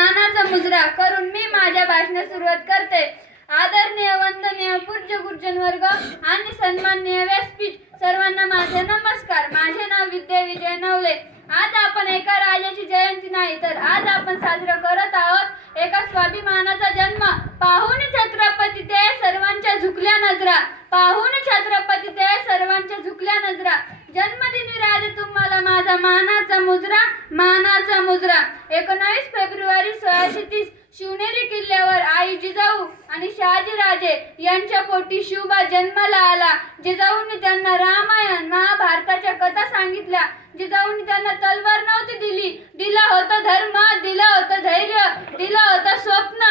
मानाचा मुजरा करून मी माझ्या भाषणास सुरुवात करते. आदरणीय वंदनीय पूज्य गुरुजन वर्ग आणि सन्माननीय व्यासपीठ, सर्वांना माझे नमस्कार. माझे नाव विद्या विजय नवले. आज आपण एका राजाची जयंती नाही तर आज आपण साजरा करत आहोत एका स्वाभिमानाचा जन्म. पाहून छत्रपती ते सर्वांच्या झुकल्या नजरा, पाहून छत्रपती ते सर्वांच्या झुकल्या नजरा. जन्मदिनी राजे तुम्हाला माझा मानाचा मुजरा, मानाचा मुजरा. 19 फेब्रुवारी 1630 शिवनेरी किल्ल्यावर आई जिजाऊ आणि शहाजीराजे यांच्या पोटी शिवबा जन्माला आला. जिजाऊंनी त्यांना रामायण महाभारताच्या कथा सांगितल्या. जिजाऊंनी त्यांना तलवार नव्हती दिली, दिला होता धर्म, दिला होता धैर्य, दिला होता स्वप्न.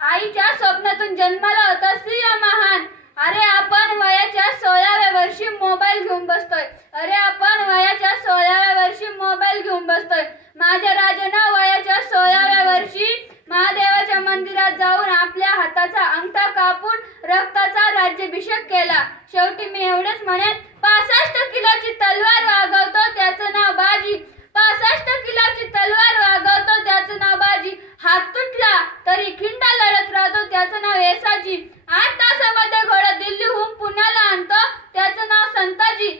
आईच्या स्वप्नातून जन्माला होता सिंह महान. अरे आपण वयाच्या 16व्या वर्षी मोबाईल घेऊन बसतोय, अरे आपण वयाच्या 16व्या वर्षी मोबाईल घेऊन बसतोय. माझ्या राजानं वयाच्या 16व्या वर्षी महादेवाच्या मंदिरात जाऊन आपल्या हाताचा अंगठा कापून रक्ताचा राज्याभिषेक केला. शेवटी मी एवढेच म्हणेन, 65 किलोची तलवार वागवतो त्याचं नाव बाजी, 65 किलोची तलवार वागवतो त्याचं नाव बाजी. हात तुटला तरी खिंडा लढत राहतो त्याचं नाव येसाजी. 8 तासामध्ये घोडा दिल्लीहून पुण्याला आणतो त्याचं नाव संताजी.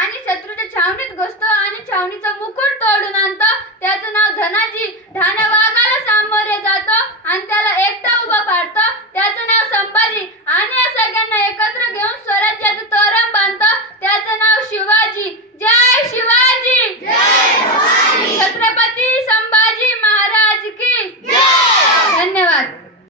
आणि शत्रूच्या छावणीत घुसतो आणि छावणीचा मुकुट तोडून आणतो त्याचं नाव धनाजी. ठाण्या वाघाला सामोरे जातो आणि त्याला एकटा उभा पाडतो त्याचं नाव संभाजी. आणि